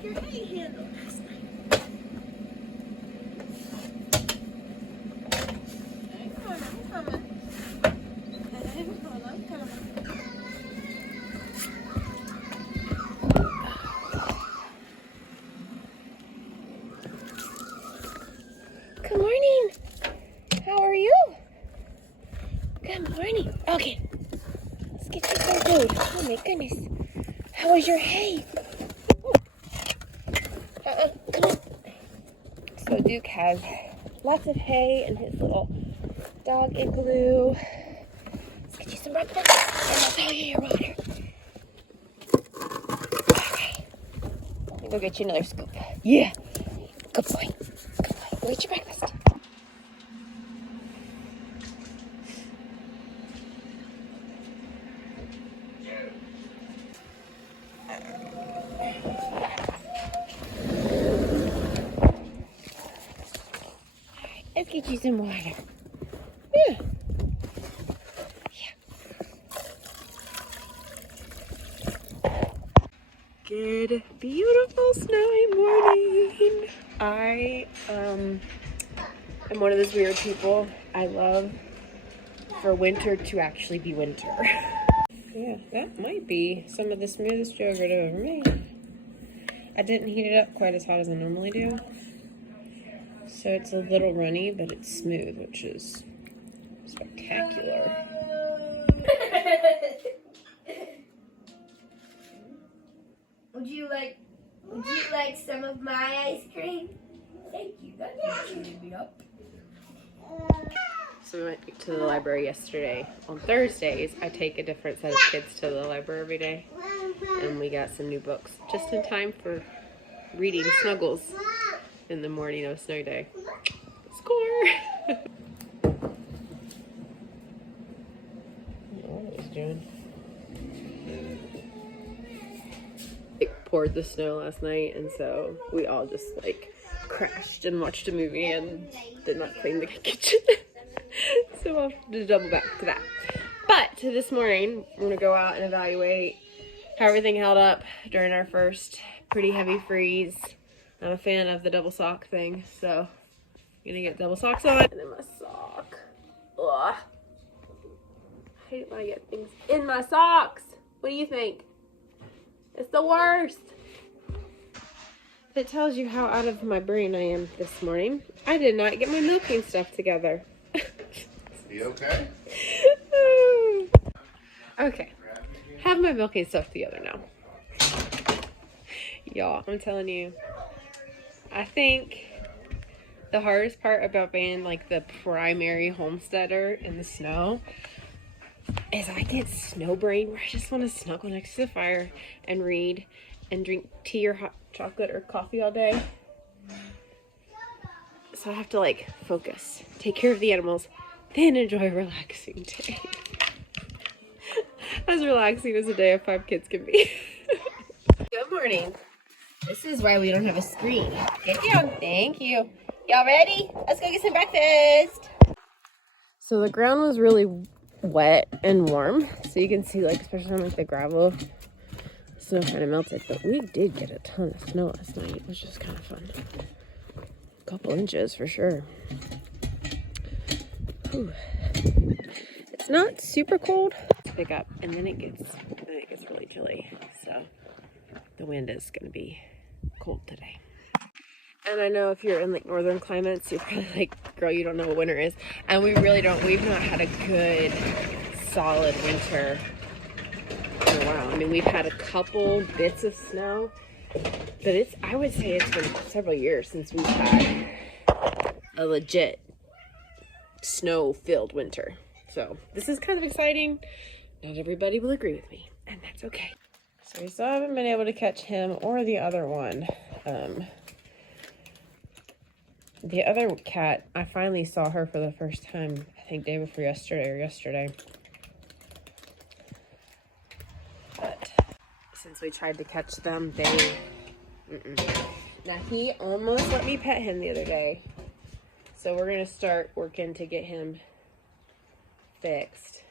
broke your hay handle last night. Hang on, I'm coming. Hang on, I'm coming. Good morning. How are you? Good morning. Okay. Let's get you some food. Oh my goodness. How was your hay? Come on. So Duke has lots of hay in his little dog igloo. Let's get you some breakfast and I'll tell you your water. Okay. Let me go get you another scoop. Yeah. Good boy. Good boy. Go eat your breakfast. Let's get you some water. Yeah. Good, beautiful, snowy morning. I am one of those weird people. I love for winter to actually be winter. Yeah, that might be some of the smoothest yogurt I've ever made. I didn't heat it up quite as hot as I normally do. So it's a little runny, but it's smooth, which is spectacular. Would you like some of my ice cream? Thank you. That cheated me up. So we went to the library yesterday. On Thursdays, I take a different set of kids to the library every day. And we got some new books just in time for reading Snuggles in the morning of a snow day. Score! I don't know what he's doing. It poured the snow last night, and so we all just like crashed and watched a movie and did not clean the kitchen. So we'll have to double back to that. But this morning, we're gonna go out and evaluate how everything held up during our first pretty heavy freeze. I'm a fan of the double sock thing, so I'm gonna get double socks on. And then my sock. Ugh. I hate it when I get things in my socks. What do you think? It's the worst. It tells you how out of my brain I am this morning. I did not get my milking stuff together. You okay? Okay. Have my milking stuff together now. Y'all, I'm telling you, I think the hardest part about being like the primary homesteader in the snow is I get snow brain where I just want to snuggle next to the fire and read and drink tea or hot chocolate or coffee all day. So I have to like focus, take care of the animals, then enjoy a relaxing day. As relaxing as a day of 5 kids can be. Good morning. This is why we don't have a screen. Get down. Thank you. Y'all ready? Let's go get some breakfast. So the ground was really wet and warm. So you can see, like, especially on like the gravel, snow kind of melted. But we did get a ton of snow last night, which is kind of fun. A couple inches for sure. Whew. It's not super cold. Let's pick up, and then it gets really chilly. So the wind is going to be cold today. And I know if you're in like northern climates, you're probably like, girl, you don't know what winter is. And we really don't. We've not had a good, solid winter in a while. I mean, we've had a couple bits of snow, but I would say it's been several years since we've had a legit snow-filled winter. So this is kind of exciting. Not everybody will agree with me, and that's okay. So we still haven't been able to catch him or the other one. The other cat, I finally saw her for the first time, I think day before yesterday. But since we tried to catch them, they... Now, he almost let me pet him the other day. So we're going to start working to get him fixed.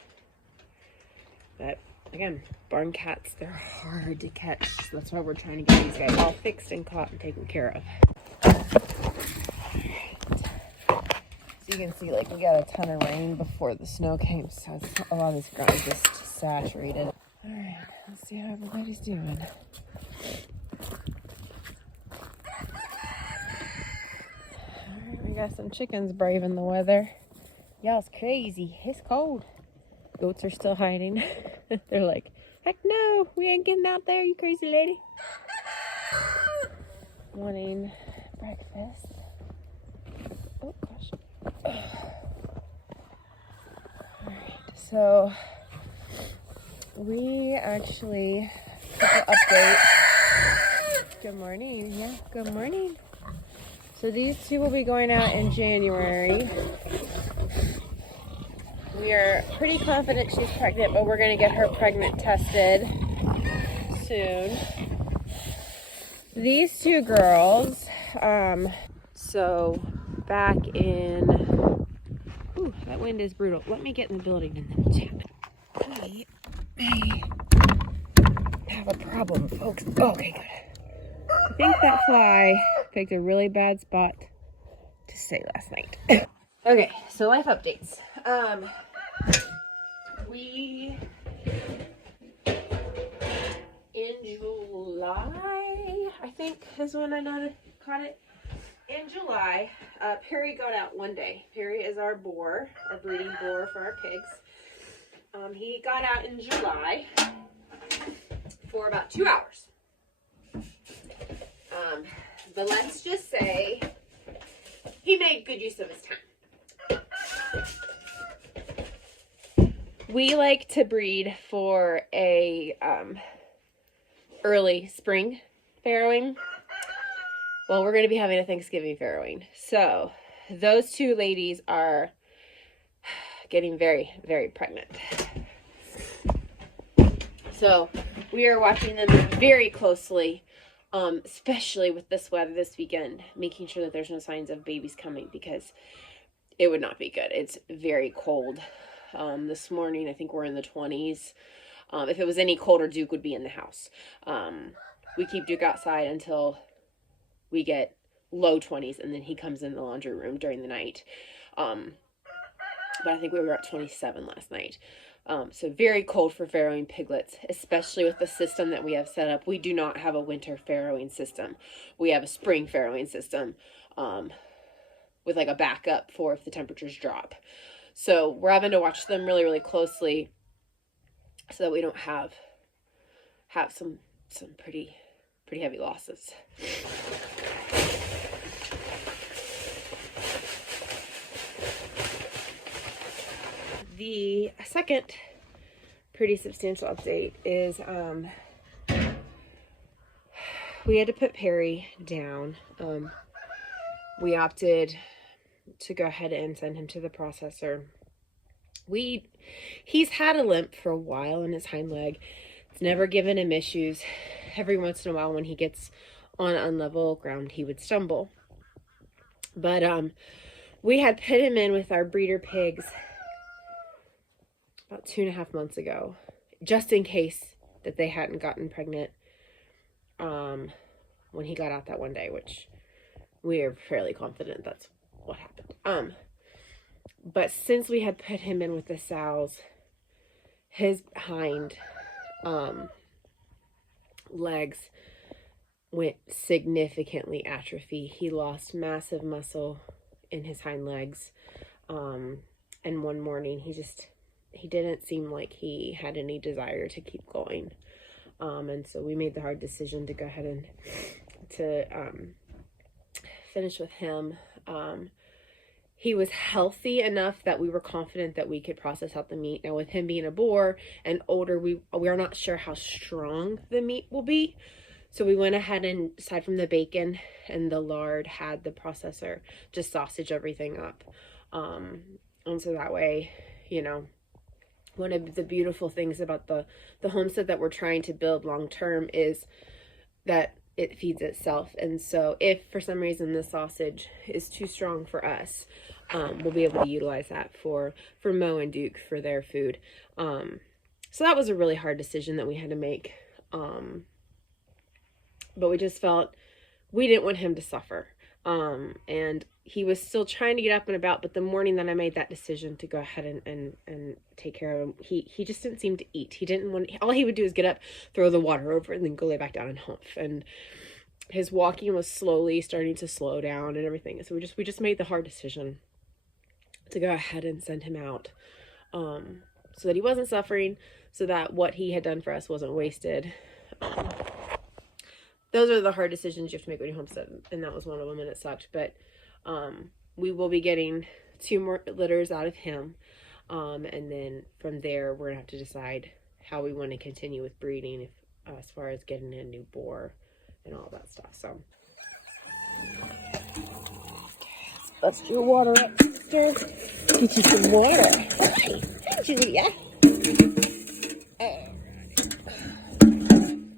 But Again, barn cats, they're hard to catch. So that's why we're trying to get these guys all fixed and caught and taken care of. So you can see, like, we got a ton of rain before the snow came, so a lot of this ground is just saturated. All right, let's see how everybody's doing. All right, we got some chickens braving the weather. Y'all's crazy. It's cold. Goats are still hiding. They're like, heck no, we ain't getting out there, you crazy lady. Morning breakfast. Oh gosh. Alright, so we actually couple update. Good morning. Yeah, good morning. So these two will be going out in January. We are pretty confident she's pregnant, but we're going to get her pregnant tested soon. These two girls, so back in, ooh, that wind is brutal. Let me get in the building and then we'll chat. We may have a problem, folks. Okay, good. I think that fly picked a really bad spot to stay last night. Okay, so life updates. We, in July, I think is when I caught it. In July, Perry got out one day. Perry is our boar, our breeding boar for our pigs. He got out in July for about 2 hours. But let's just say he made good use of his time. We like to breed for a early spring farrowing. Well, we're going to be having a Thanksgiving farrowing. So those two ladies are getting very, very pregnant. So we are watching them very closely, especially with this weather this weekend, making sure that there's no signs of babies coming because it would not be good. It's very cold. This morning, I think we're in the 20s. If it was any colder, Duke would be in the house. We keep Duke outside until we get low 20s, and then he comes in the laundry room during the night. But I think we were at 27 last night. So very cold for farrowing piglets, especially with the system that we have set up. We do not have a winter farrowing system. We have a spring farrowing system with like a backup for if the temperatures drop. So we're having to watch them really, really closely so that we don't have some pretty heavy losses. The second pretty substantial update is we had to put Perry down. We opted to go ahead and send him to the processor. He's had a limp for a while in his hind leg. It's never given him issues. Every once in a while when he gets on unlevel ground, he would stumble. But we had put him in with our breeder pigs about 2.5 months ago, just in case that they hadn't gotten pregnant when he got out that one day, which we are fairly confident that's what happened. But since we had put him in with the sows, his hind legs went significantly atrophy. He lost massive muscle in his hind legs. And one morning he didn't seem like he had any desire to keep going. And so we made the hard decision to go ahead and to finish with him. He was healthy enough that we were confident that we could process out the meat. Now, with him being a boar and older, we are not sure how strong the meat will be. So we went ahead and, aside from the bacon and the lard, had the processor just sausage everything up. And so that way, you know, one of the beautiful things about the homestead that we're trying to build long term is that it feeds itself. And so if for some reason the sausage is too strong for us, we'll be able to utilize that for Mo and Duke for their food. So that was a really hard decision that we had to make. But we just felt we didn't want him to suffer. And he was still trying to get up and about, but the morning that I made that decision to go ahead and take care of him, he just didn't seem to eat. He didn't want, all he would do is get up, throw the water over, and then go lay back down and humph. And his walking was slowly starting to slow down and everything. So we just made the hard decision to go ahead and send him out, so that he wasn't suffering, so that what he had done for us wasn't wasted. Those are the hard decisions you have to make when you homestead, and that was one of them, and it sucked. But we will be getting 2 more litters out of him, and then from there we're gonna have to decide how we want to continue with breeding, as far as getting a new boar and all that stuff. So let's bust your water up, sister. Get you some water. Hi, Julia.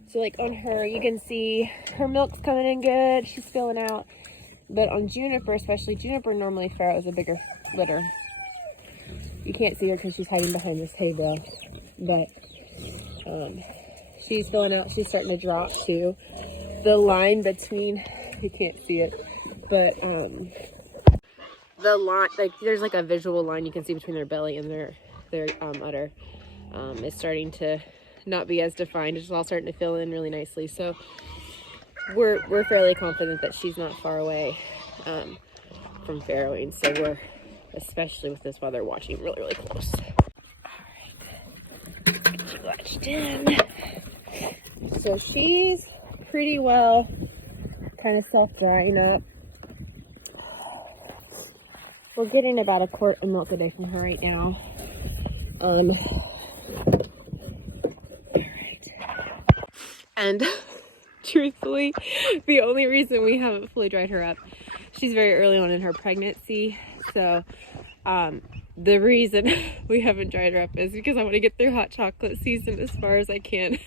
So like on her, you can see her milk's coming in good. She's filling out. But on Juniper, especially, Juniper normally farrows a bigger litter. You can't see her because she's hiding behind this hay bale. But she's filling out. She's starting to drop too. The line between, you can't see it, but the line, like there's like a visual line you can see between their belly and their udder. It's starting to not be as defined. It's all starting to fill in really nicely. So we're fairly confident that she's not far away from farrowing. So we're, especially with this weather, watching really, really close. All right, get you latched in. So she's pretty well kind of self-drying up. We're getting about a quart of milk a day from her right now. And truthfully, the only reason we haven't fully dried her up, she's very early on in her pregnancy. So the reason we haven't dried her up is because I want to get through hot chocolate season as far as I can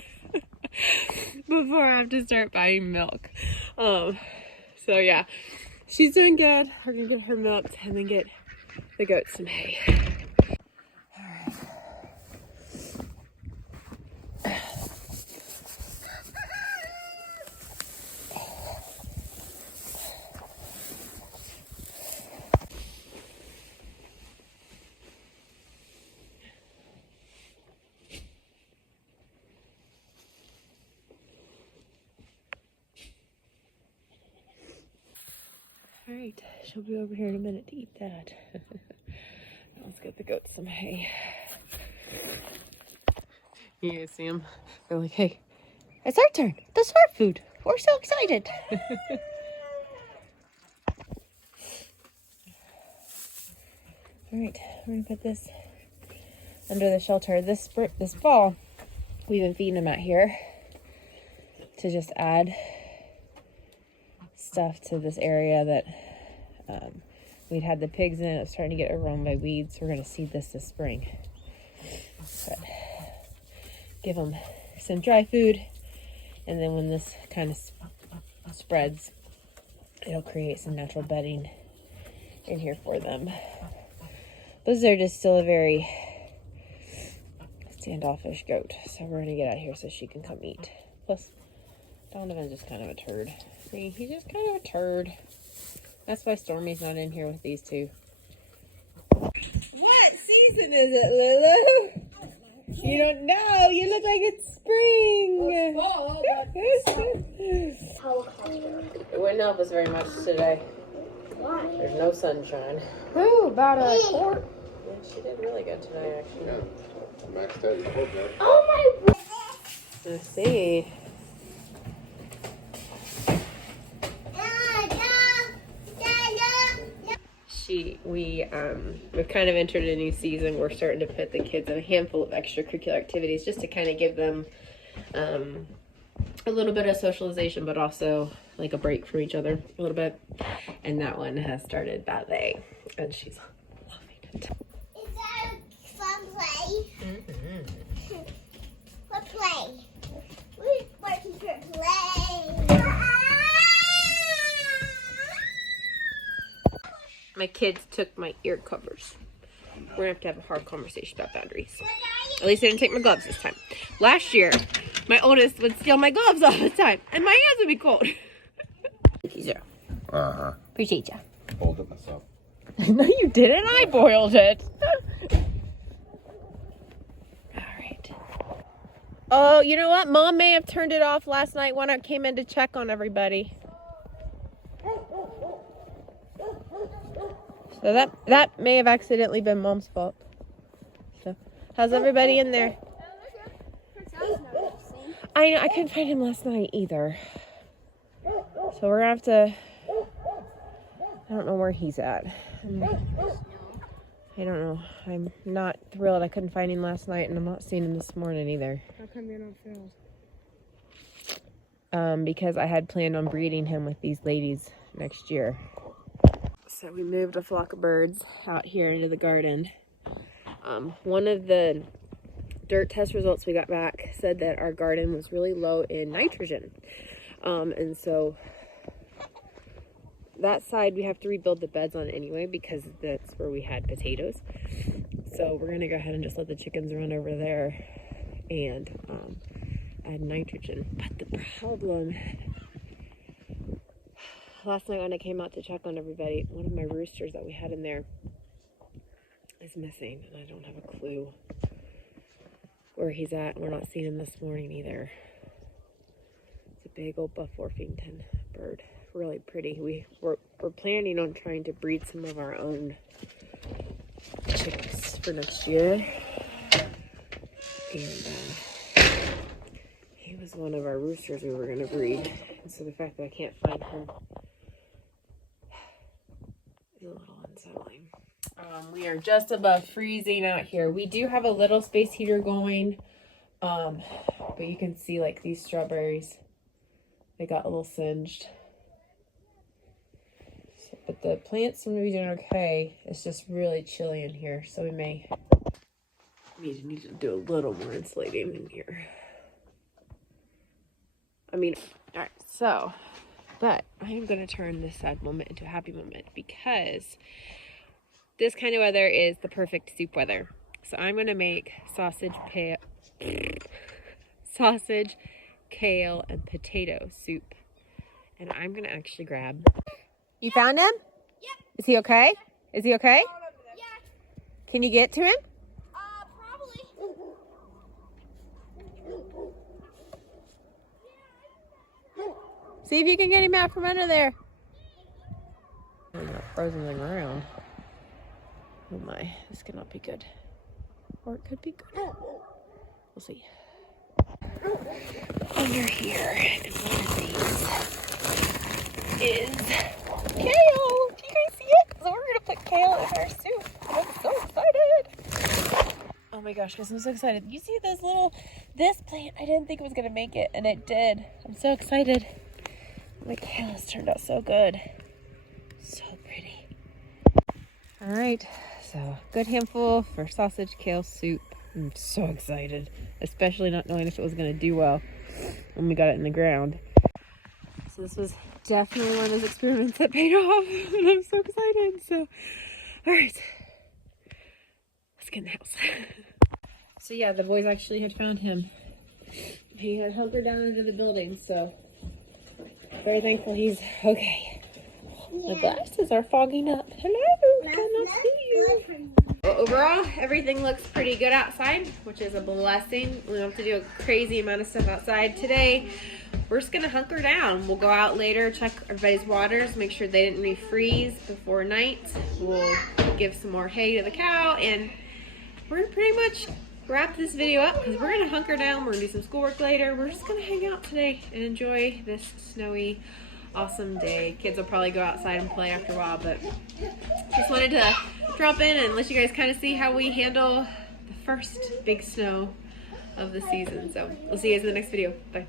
before I have to start buying milk. So yeah, she's doing good. We're gonna get her milked and then get the goats some hay. All right, she'll be over here in a minute to eat that. Let's get the goats some hay. You guys see them? They're like, hey, it's our turn. That's our food. We're so excited. All right, we're gonna put this under the shelter. This fall, we've been feeding them out here to just add stuff to this area that we'd had the pigs in. It was starting to get overrun by weeds. So we're going to seed this spring. But give them some dry food, and then when this kind of spreads, it'll create some natural bedding in here for them. Those are just still a very standoffish goat, so we're going to get out here so she can come eat. Plus, Donovan's just kind of a turd. See, he's just kind of a turd. That's why Stormy's not in here with these two. What season is it, Lulu? You don't know. You look like it's spring. It wouldn't help us very much today. Why? There's no sunshine. Ooh, about a quart. Yeah, she did really good today, actually. Yeah. Maxed out your quart now. Oh my. Let's see. We've kind of entered a new season. We're starting to put the kids in a handful of extracurricular activities just to kind of give them a little bit of socialization, but also like a break from each other a little bit. And that one has started ballet, and she's loving it. Is that a fun play? Mm-hmm. What play? What is your play? My kids took my ear covers. We're gonna have to have a hard conversation about boundaries. What are At least I didn't take my gloves this time. Last year, my oldest would steal my gloves all the time, and my hands would be cold. Appreciate ya. Hold it myself. No, you didn't. I boiled it. All right. Oh, you know what? Mom may have turned it off last night when I came in to check on everybody. So that may have accidentally been Mom's fault. So, how's everybody in there? I know, I couldn't find him last night either. So we're gonna have to, I don't know where he's at. I don't know. I'm not thrilled I couldn't find him last night, and I'm not seeing him this morning either. How come you're not thrilled? Because I had planned on breeding him with these ladies next year. So we moved a flock of birds out here into the garden. One of the dirt test results we got back said that our garden was really low in nitrogen. And so that side we have to rebuild the beds on anyway, because that's where we had potatoes. So we're gonna go ahead and just let the chickens run over there and add nitrogen. But the problem, last night when I came out to check on everybody, one of my roosters that we had in there is missing, and I don't have a clue where he's at. We're not seeing him this morning either. It's a big old buff Orpington bird. Really pretty. We're planning on trying to breed some of our own chicks for next year. And he was one of our roosters we were going to breed. And so the fact that I can't find him is a little unsettling. We are just above freezing out here. We do have a little space heater going. But you can see like these strawberries, they got a little singed. But the plants seem to be doing okay. It's just really chilly in here, so we may need to do a little more insulating in here. I mean, all right, so, but I am going to turn this sad moment into a happy moment, because this kind of weather is the perfect soup weather. So I'm going to make sausage, kale, and potato soup. And I'm going to actually grab... You found him? Yep. Is he okay? Is he okay? Yeah. Can you get to him? Probably. See if you can get him out from under there. He's not frozen to the ground. Oh my, this cannot be good. Or it could be good. We'll see. Under here, and one of these is kale. Do you guys see it? So we're gonna put kale in our soup. I'm so excited. Oh my gosh, guys, I'm so excited. You see this plant? I didn't think it was gonna make it, and it did. I'm so excited. The kale has turned out so good. So pretty. All right, so good handful for sausage kale soup. I'm so excited, especially not knowing if it was gonna do well when we got it in the ground. So this was definitely one of those experiments that paid off, and I'm so excited. So, all right, let's get in the house. So yeah, the boys actually had found him. He had hunkered down into the building, so very thankful he's okay. My glasses are fogging up. Hello, cannot see you. Well, overall, everything looks pretty good outside, which is a blessing. We don't have to do a crazy amount of stuff outside today. We're just gonna hunker down. We'll go out later, check everybody's waters, make sure they didn't refreeze before night. We'll give some more hay to the cow, and we're gonna pretty much wrap this video up because we're gonna hunker down. We're gonna do some schoolwork later. We're just gonna hang out today and enjoy this snowy, awesome day. Kids will probably go outside and play after a while, but just wanted to drop in and let you guys kind of see how we handle the first big snow of the season. So we'll see you guys in the next video. Bye.